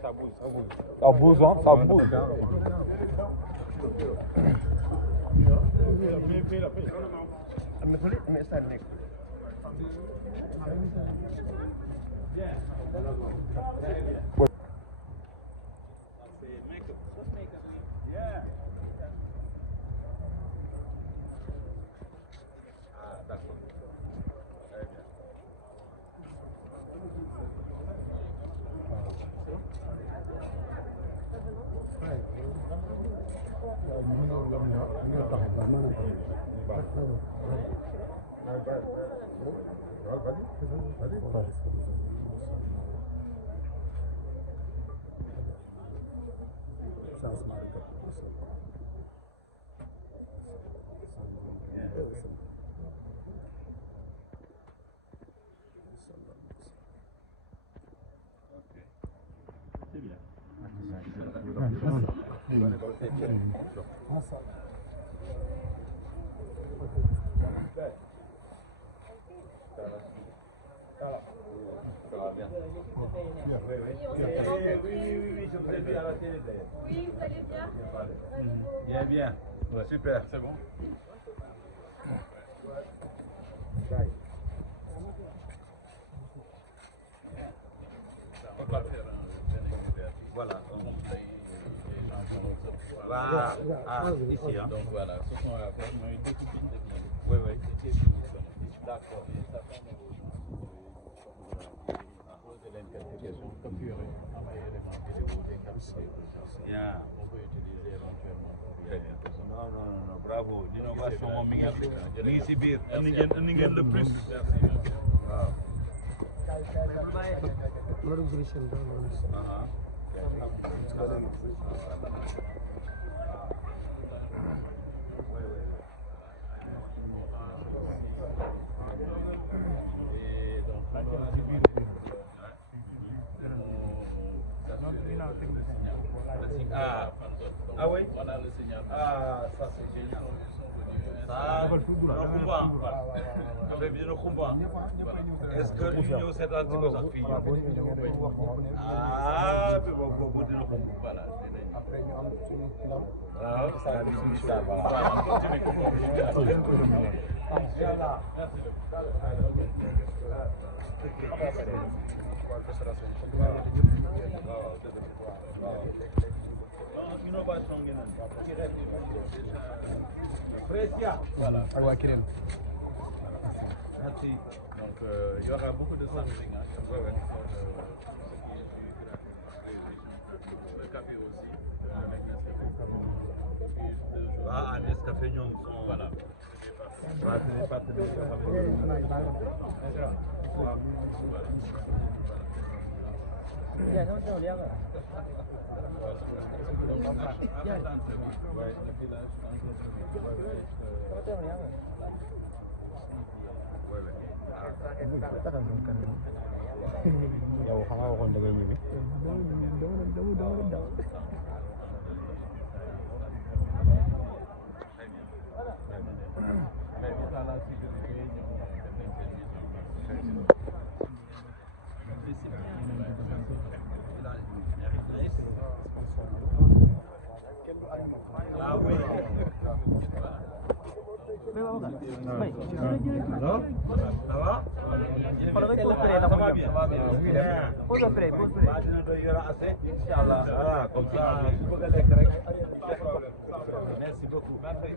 Ça bouge, hein, ça bouge. Oui, je vous ai vu à la télé d'ailleurs. Oui, vous allez bien? Bien, bien. Ouais. Super. C'est bon. Voilà. Voilà. Ah, ici, hein. Donc voilà, ce sont vraiment deux copines de clients. Oui, oui. D'accord. Bien. On peut utiliser éventuellement. Non, bravo. L'innovation moom mi ngi si biir. indi ngeen le plus. waaw. Ah oui? On a le signal. Ah, ça c'est génial. Ça, avec bien le combat. Est-ce que nous sommes cette anticosaphie? Ah, mais bon, le combat. Voilà. Après, nous avons une flamme. Ah, ça a mis ça, voilà. Innovation voilà. Merci. Donc il y aura beaucoup de sampling. Le café aussi. Ah, Nescafé ñoom sont voilà. C'est des partenaires. yow xam nga waxoon da ngay ñibbi. Ah oui. Alors, ça va? Ça va bien. Pose après. Inch'Allah. Voilà, comme ça, merci beaucoup. Merci.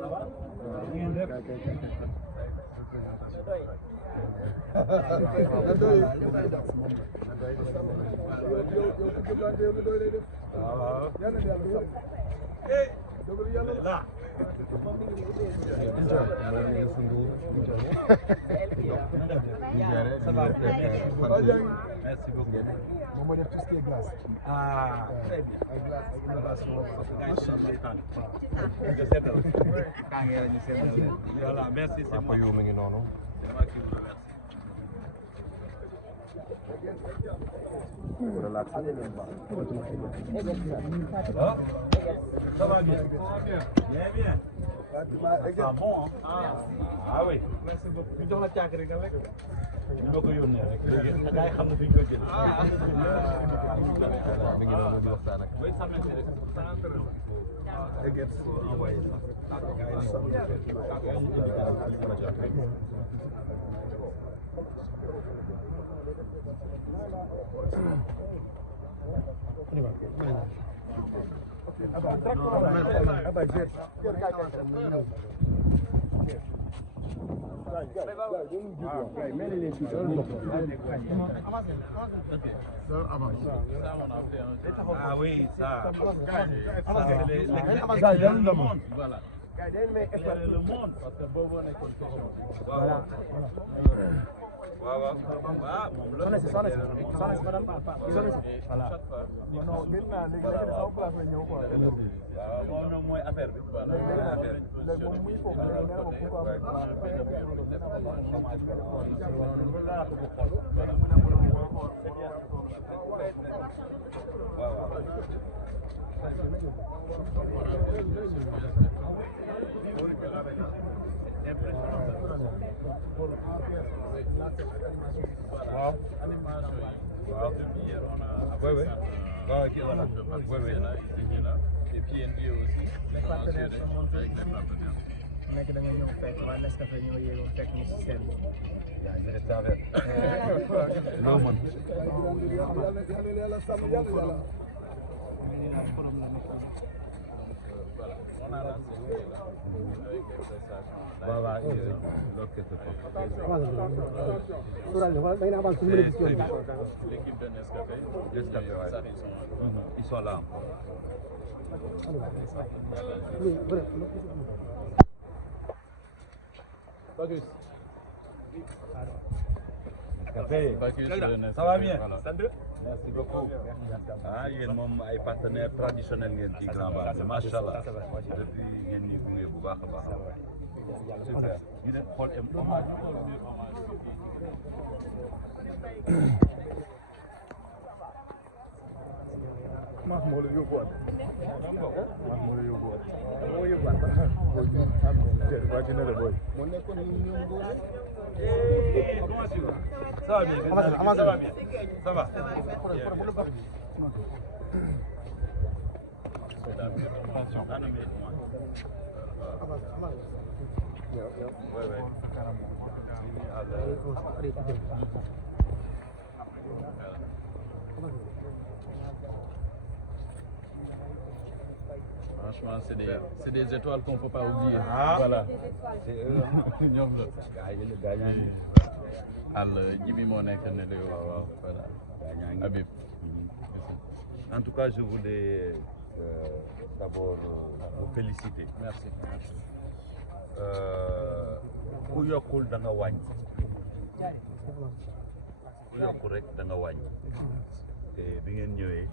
Ça va? Merci beaucoup. On va dire tout ce qui est glace. Ah, très bien. Glace, innovation. Voilà, merci, c'est moi. Papa yow mi ngi noonu. C'est moi qui vous remercie. Ah, ça va bien. Bien, bien. Ah bon, hein? Ah oui. Merci beaucoup. Ñu jox la caak rek nga lekk. Ni ma ko yónnee rek léegi gars yi xam na fi ñu ko jëlee. mi ngi doon di waxtaan ak. Ah oui, ça. Voilà. Le monde. Voilà. waaw waaw waaw moom la. soxna si madame voilà non gën naa léegi sama place la ñëw quoi waaw moom mooy affaire bi. voilà affaire bi. léegi moom muy foofu léegi nee na ma pourquoi waaw. waaw. oui oui. waaw kii voilà. oui oui. Et PNB aussi. les partenaires sont montés avec les partenaires. nekk da nga ñëw fekk waa Nescafé ñoo yéegoon fekk ñu si seen yaa ngi def affaire. non man. Voilà, l'autre question. L'équipe de Nescafé. Nescafé, ouais. Ils sont là. Café. Ça va bien? Merci beaucoup. Ah, yéen moom ay partenaires traditionnels ngeen ci Grand Bar bi macha allah depuis ngeen ñi gunge bu baax a baax. Super. ñu def xool hommage. Maaf moo la yóbbuwaat. Maaf moo la yóbbuwaat. Moo yóbbuwaat. Waa ci ne la booy. Moo nekkoon ñoom góor. Comment tu vas? Ça va bien. Ça va bien. Ça va. Attention. Ouais, ouais. Franchement, c'est des étoiles qu'on ne peut pas oublier. Ah. Voilà. C'est eux. ñoom la. Gars yi la gars yi. Al Jibi moo nekk ne la waaw voilà. Habib. En tout cas, je voulais d'abord vous féliciter. Merci. Merci. Ku yokkul da nga wàññi. Ku yokkul rek da nga wàññi. te bi ngeen ñëwee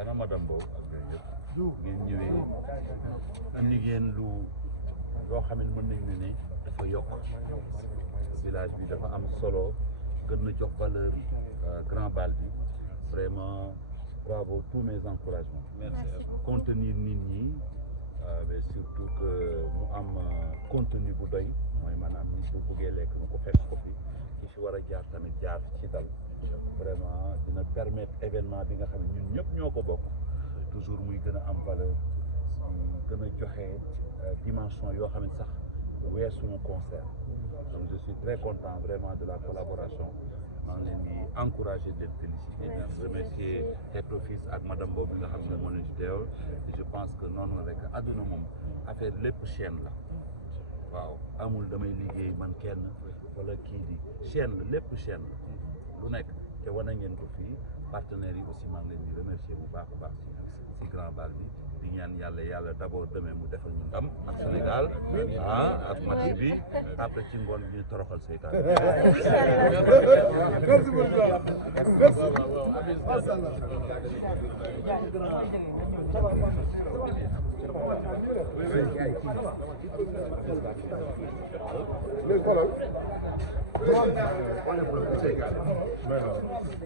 ana madame Mbow ak yooyu yëpp ngeen ñëwee andi ngeen loo xam ne mën nañu ne dafa yokk village bi dafa am solo gën na jox valeur Grand Bal bi vraiment bravo, tous mes encouragements. Merci. Contenir nit ñi mais surtout que mu am contenu bu doy mooy maanaam nit bu bëggee lekk na ko fekk ko fi ki fi war a jaar tamit jaar ci dal vraiment dina permettre événement bi nga xam ne ñun ñëpp ñoo ko bokk toujours muy gën a am valeur gën a joxe dimension yoo xam ne sax weesu suñu concert donc je suis très content vraiment de la collaboration maa ngi leen di encourager di leen féliciter di remercier Tête Office ak madame boobu nga xam ne moo leen ci teewal je pense que noonu rek àdduna moom affaire lépp chaîne la waaw amul damay liggéey man kenn wala kii di chaîne la lépp chaîne la lu nekk te wane ngeen ko fii partenaires yi aussi maa ngi leen di remercier bu baax a baax si grand bal bi di ñaan yàlla d'abord demee mu defal ñu ndam ak Sénégal ak match bi après ci ngoon bi ñu toroxal seytaan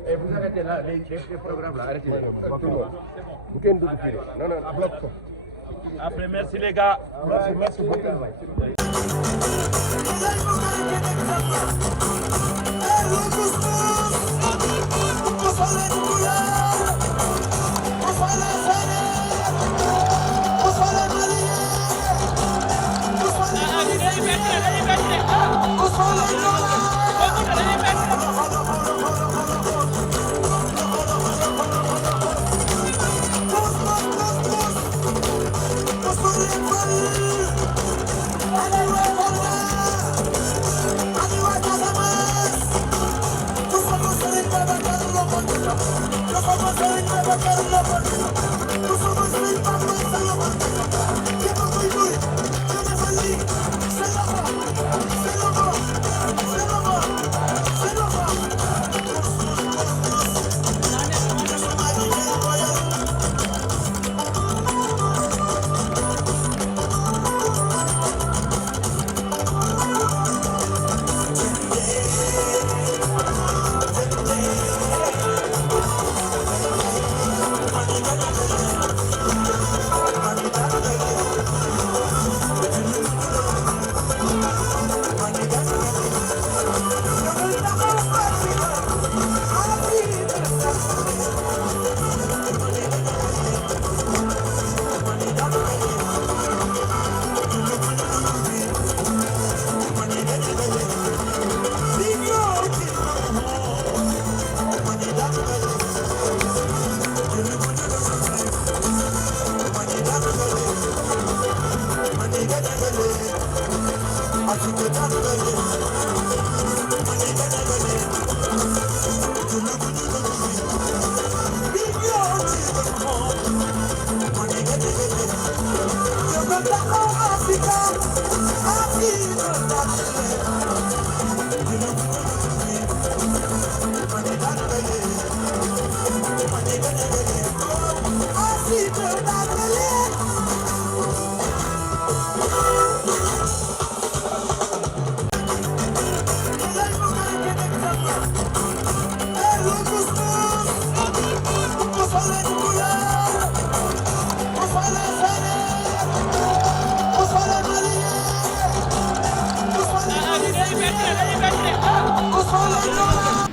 Et vous arrêtez là, les programmes là, arrêtez. Tout le monde. Vous pouvez nous dire. Non, non, bloc. après merci les gars. Merci beaucoup.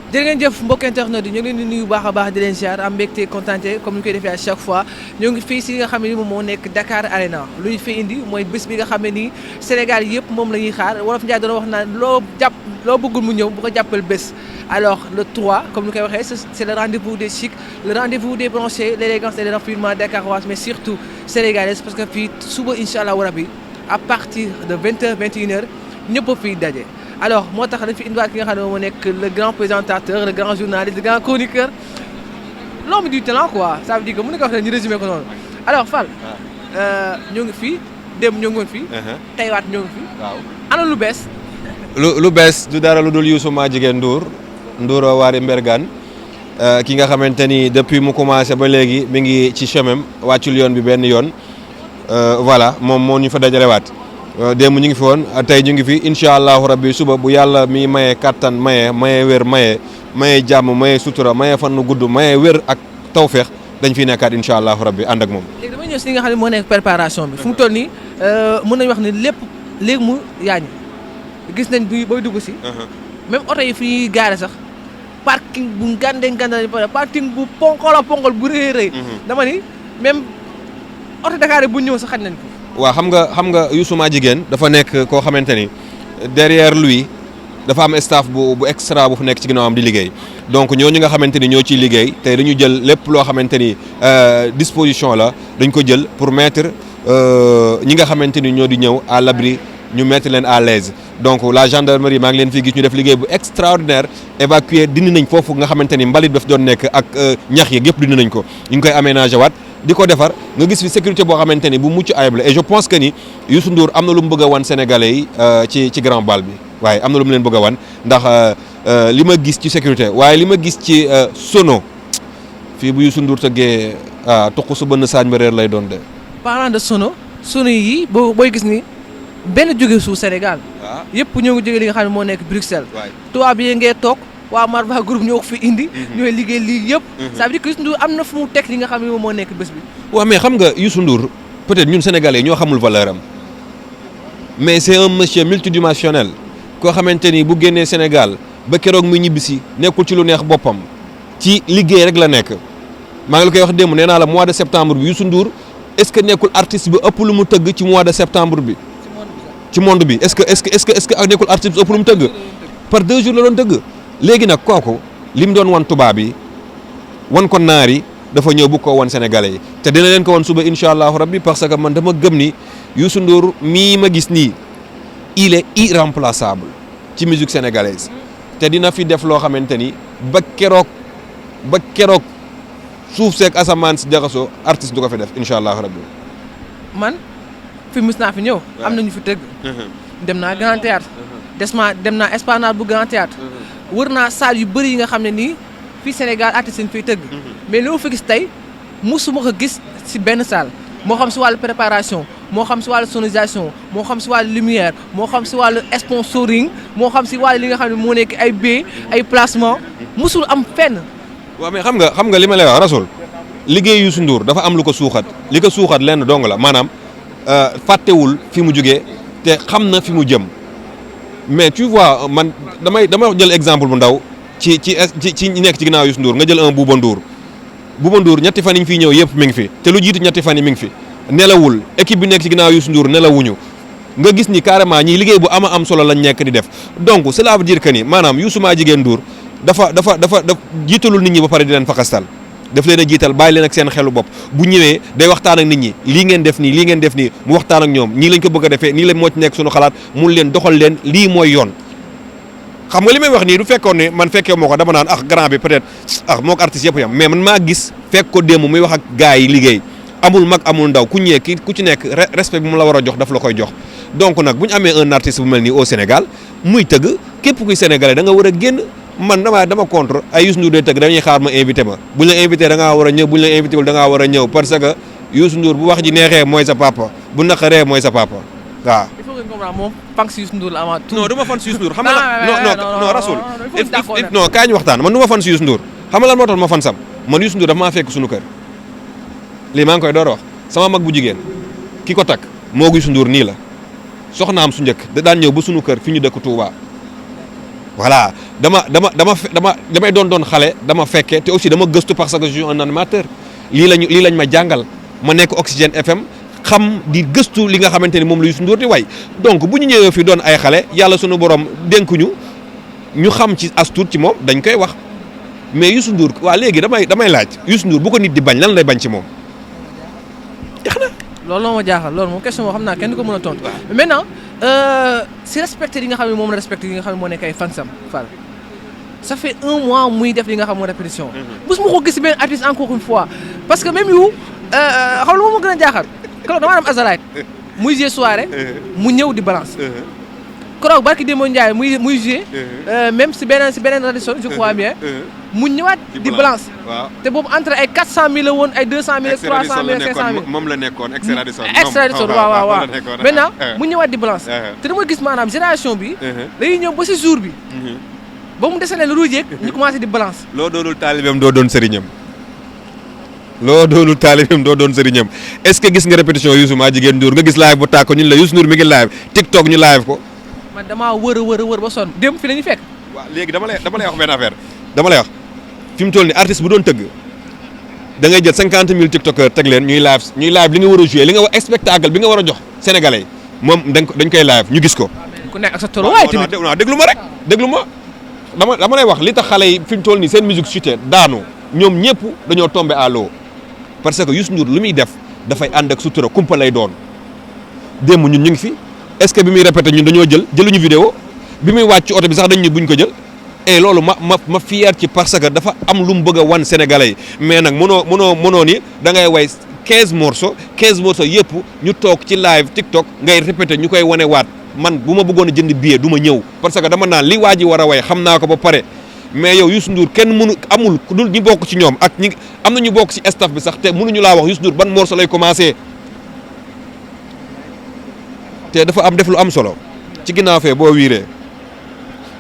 jërë ngeen jëf mbokk internet yi ñu ngi leen di nuyu baax a baax di leen ziar am mbégte contenté comme ni ñu koy defee à chaque fois ñoo ngi fii si nga xam ne ni moom moo nekk Dakar Arena lu ñu fi indi mooy bés bi nga xam ne nii Sénégal yëpp moom la ñuy xaar wolof Ndiaye doon wax naan loo bëggul mu ñëw bu ko jàppal bés. alors le 3 comme ni koy waxee c'est le rendez-vous des chics le rendez-vous des branchés l'élégance et le raffinement dakaroise mais surtout sénégalaise parce que fii suba incha allah rabi à partir de 20h 21h ñëpp a fiy daje. alors moo tax dañ fi indiwaat ki nga xam ne moo nekk le grand présentateur le grand journaliste le grand chroniqueur l'homme du talent quoi ça veut dire que mën na ko wax ne ñu résumé ko noonu alors Fall. ñoo ngi fii dem ñoo ngi woon fii. teywaat ñoo ngi fii. waaw ana lu bees. lu bees du dara lu dul Youssou Madjiguène Ndour Waari Mbergane ki nga xamante ni depuis mu commencé ba léegi mi ngi ci chemin wàccul yoon bi benn yoon voilà moom moo ñu fa dajalewaat. démb ñu ngi fi woon tey ñu ngi fi incha allahu rabbi suba bu yàlla mi maye kattan maye wér maye jàmm maye sutura maye fan nu gudd maye wér ak tawféex dañ fi nekkaat incha allahu rabbi ànd ak moom. léegi damay ñëw si li nga xam ne moo nekk préparation bi fu mu toll nii mën nañu wax ni lépp léegi mu yaañu gis nañ booy dugg si. même oto yi fi ñuy gaare sax parking bu ngande parking bu ponkal bu rëy. dama ni même oto Dakar bu ñëw sax xaj nañ ko. waaw xam nga Youssou Madjiguène dafa nekk koo xamante ni derrière lui dafa am staff bu extra bu fu nekk ci ginnaawam di liggéey donc ñooñu nga xamante ni ñoo ciy liggéey tey dañu jël lépp loo xamante ni disposition la dañ ko jël pour mettre ñi nga xamante ni ñoo di ñëw à l'abri ñu mettre leen à l'aise donc la gendarmerie maa ngi leen fii gis ñu def liggéey bu extraordinaire évacuer dindi nañ foofu nga xamante ni mbalit daf doon nekk ak ñax yeeg yëpp dindi nañ ko ñu ngi koy aménager waat di ko defar nga gis fi sécurité boo xamante ni bu mucc ayib la et je pense que ni Youssou Ndour am na lu mu bëgg a wan sénégalais yi ci grand bal bi waaye am na lu mu leen bëgg a wan ndax li ma gis ci sécurité waaye li ma gis ci sono fii bu Youssou Ndour tëggee tuq su bënn saañ ba réer lay doon de. parlant de sono yi booy gis ni benn jóge suuf Sénégal. waaw yëpp ñoo ngi jóge li nga xam ne moo nekk Bruxelles. waay tubaab yi ngee toog waa Marva groupe ñoo ko fi indi. ñooy liggéey lii yëpp. ça veut dire que Youssou Ndour am na fu mu teg li nga xam ne moom moo nekk bés bi. waaw mais xam nga Youssou Ndour peut-être ñun sénégalais ñoo xamul valeur am mais c'est un monsieur multidimensionnel koo xamante ni bu génnee Sénégal ba keroog muy ñibbisi nekkul ci lu neex boppam ci liggéey rek la nekk maa ngi la koy wax démb nee naa la mois de septembre bi Youssou Ndour est-ce que nekkul artiste bi ëpp lu mu tëgg ci mois de septembre bi. ci monde bi est-ce que nekkul artiste bi ëpp lu mu tëgg par 2 jours la doon tëgg léegi nag kooku li mu doon wan tubaab yi wan ko naar yi dafa ñëw bu ko wan sénégalais yi te dina leen ko wan suba incha allahu rabbi parce que man dama gëm ni Youssou Ndour mii ma gis nii il est irremplaçable ci musique sénégalaise te dina fi def loo xamante ni ba keroog suuf seeg asamaan si jaxasoo artiste du ko fi def incha allahu rabbi. man fi mus naa fi ñëw. am na ñu fi tëgg. dem naa Grand Théâtre dem naa Esplanade bu Grand Théâtre wër naa salle yu bëri yi nga xam ne nii fii Sénégal artistes yi fiy tëgg. mais li ma fa gis tey musuma ko gis si benn salle moo xam si wàllu préparation moo xam si wàllu sonorisation moo xam si wàllu lumière moo xam si wàllu sponsoring moo xam si wàllu li nga xam ne moo nekk ay billets ay placement musul am fenn. waaw mais xam nga li ma lay wax Rasoul liggéey Youssou Ndour dafa am lu ko suuxat li ko suuxat lenn dong la maanaam fàttewul fi mu jugee te xam na fi mu jëm mais tu vois man damay jël exemple bu ndaw ci ñi nekk ci ginnaaw Youssou Ndour nga jël un Bouba Ndour ñetti fan yi ñu fiy ñëw yëpp mi ngi fi te lu jiitu ñetti fan yi mi ngi fi nelawul équipe bi nekk ci ginnaaw Youssou Ndour nelawuñu nga gis ni carrément ñii liggéey bu am solo lañ nekk di def donc cela veut dire que ni maanaam Youssou maa jigéen Ndour dafa jiitalul nit ñi ba pare di leen fakastal daf leen a jiital bàyyi leen ak seen xelu bopp bu ñëwee day waxtaan ak nit ñi lii ngeen def nii mu waxtaan ak ñoom nii lañ ko bëgg a defee nii lañ moo ci nekk suñu xalaat mun leen doxal leen lii mooy yoon xam nga li may wax nii du fekkoon ne man fekkee moo ko dama naan grand bi peut-être moo ko artiste yëpp yam mais man maa gis fekk ko démb muy wax ak gars yi liggéey amul mag amul ndaw ku ñëwee ku ci nekk respect bi mu la war a jox daf la koy jox donc nag bu ñu amee un artiste bu mel nii au Sénégal muy tëgg képp kuy sénégalais da nga war a génn man dama contre ay Youssou Ndour day tëgg dañuy xaar ma invité ma bu ñu la invité da ngaa war a ñëw bu ñu la invité wul da ngaa war a ñëw parce que Youssou Ndour bu wax ji neexee mooy sa papa bu naqaree mooy sa papa waaw. il faut que nga comprendre moom fan si Youssou Ndour la avant tout. non du ma fan si Youssou Ndour xam nga non Rasoul non kaa ñu waxtaan man du ma fan si Youssou Ndour xam nga lan moo tax ma fan sam man Youssou Ndour dafa maa fekk suñu kër lii maa ngi koy door a wax sama mag bu jigéen ki ko takk moo Youssou Ndour nii la soxnaam su njëkk da daan ñëw ba suñu kër fi ñu dëkk Touba voilà damay doon xale dama fekke te aussi dama gëstu parce que je suis un animateur lii lañ ma jàngal ma nekk Oxygène FM xam di gëstu li nga xamante ni moom la Youssou Ndour di way donc bu ñu ñëwee fi doon ay xale yàlla sunu borom dénkuñu ñu xam ci as tuut ci moom dañ koy wax mais Youssou Ndour waa léegi damay laaj Youssou Ndour bu ko nit di bañ lan lay bañ ci moom jeex na. loolu moo ma jaaxal loolu moom question boo xam naa kenn du ko mën a tontu maintenant si respecté li nga xam ne moom la respecté li nga xam ne moo nekk ay fansam Fall ça fait 1 mois muy def li nga xam moo répétition. mos ma ko gis benn artiste encore une fois parce que même yu xam lu ma gën a jaaxal keroog damaa dem Azalaï muy jouer soirée mu ñëw di balance. keroog barki Demba Ndiaye muy jouer même si beneen tradition je crois bien mu ñëwaat di balance. waaw te boobu entre ay 400000 la woon ay 200000 ak 300000 ak 500000 moom la nekkoon extra Radisson waaw maintenant mu ñëwaat di balance te dama gis maanaam génération bi dañuy ñëw ba si jour bi ba mu dese leen lu dul yéeg ñu commencé di balance loo doonul taalibeem doo doon sëriñam est-ce que gis nga répétition Youssou maa jigéen Ndour nga gis live bu tàkk ñun la Youssou Ndour mi ngi live TikTok ñu live ko man damaa wër ba sonn dem fi la ñu fekk waaw léegi dama lay wax benn affaire dama lay wax fi mu toll ni artiste bu doon tëgg da ngay jël 50000 tiktokers teg leen ñuy live li nga war a jouer li nga war spectacle bi nga war a jox sénégalais moom dañ koy live ñu gis ko. ku nekk ak sa tolo waaye tamit non déglu ma rek dama lay wax li tax xale yi fi mu toll nii seen musique chuté daanu ñoom ñëpp dañoo tombé à l'eau parce que Youssou Ndour lu muy def dafay ànd ak sutura kumpa lay doon démb ñun ñu ngi fi est-ce que bi muy répété ñun dañoo jëluñu vidéo bi muy wàcc ci oto bi sax dañ ñu buñ ko jël et loolu ma fier ci parce que dafa am lu mu bëgg a wan sénégalais yi mais nag mënoo ni da ngay way 15 morceaux yëpp ñu toog ci live TikTok ngay répété ñu koy wane waat man bu ma bëggoon a jënd billet du ma ñëw parce que dama naan li waa ji war a way xam naa ko ba pare mais yow Youssou Ndour kenn amul ku dul ñi bokk ci ñoom ak ñi am na ñu bokk ci staff bi sax te mënuñu laa wax Youssou Ndour ban morceau lay commencé te dafa def lu am solo ci ginnaaw fee boo wiiree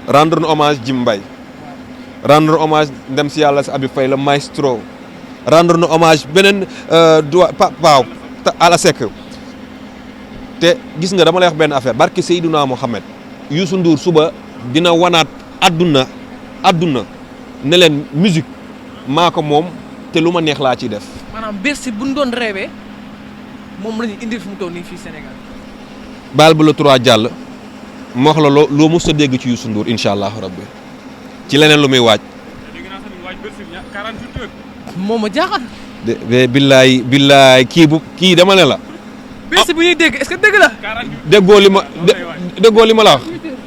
rendre hommage Jim Mbaye rendre hommage ndem si yàlla si Abi Faye la maestro rendre hommage beneen waaw Ala Seck te gis nga dama lay wax benn affaire barki Seydouna Mohamed Youssou Ndour suba dina wanaat adduna ne leen musique maa ko moom te lu ma neex laa ciy def. maanaam Bercy bu ñu doon rêvé moom la ñu indi fi mu toll nii fii Sénégal. baal ba le 3 jàll ma wax la loo mos a dégg ci Youssou Ndour incha allah rabbi ci leneen lu muy waaj. moom a jaaxal. billaay kii dama ne la. Bercy bu ñuy dégg est-ce que dëgg la. déggoo li ma la wax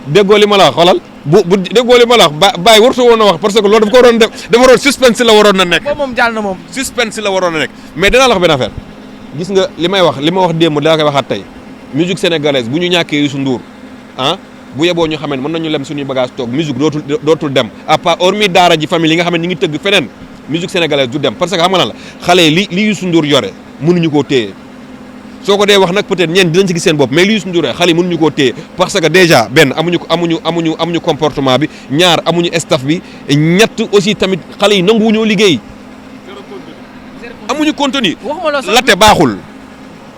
déggoo li ma la wax xoolal bu déggoo li ma la wax Baye wartu woon a wax parce que loolu dafa ko waroon def dafa waroon suspense la waroon na nekk. moom jàll na moom. suspense la waroon na nekk mais dinaa la wax benn affaire gis nga li ma wax démb daa koy waxaat tey musique sénégalaise bu ñu ñàkkee Youssou Ndour bu yeboo ñu xamee mën nañu lem suñuy bagage toog musique dootul dem à part hormis daara ji famille yi nga xam ne ñu ngi tëgg feneen musique sénégalaise du dem parce que xam nga la xale yi li Youssou Ndour yore mënuñu koo téye soo ko dee wax nag peut-être ñeen dinañ ci gis seen bopp mais li Youssou Ndour xale yi mënuñu koo téye parce que déjà benn amuñu comportement bi ñaar amuñu staff bi ñett aussi tamit xale yi nanguwuñoo liggéey amuñu contenu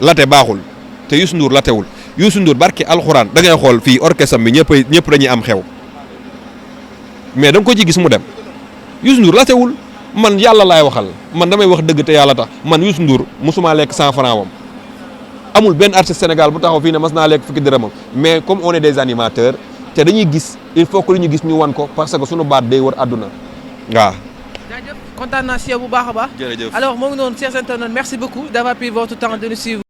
late baaxul te Youssou Ndour latewul Youssou Ndour barke alxuraan da ngay xool fii orchestre bi ñëpp dañuy am xew mais da nga ko ci gis mu dem Youssou Ndour latewul man yàlla laay waxal man damay wax dëgg te yàlla tax man Youssou Ndour mosuma lekk 100 francs wam amul benn artiste Sénégal bu taxaw fii ne mas naa lekk fukki dërëmam mais comme on est des animateurs te dañuy gis il faut que li ñu gis ñu wan ko parce que suñu baat day wër àdduna waaw. jaajëf kontaan naa si yow bu baax a baax. jërëjëf alors moo ngi noonu chers internautes merci beaucoup d'avoir pris votre temps de nous suivre.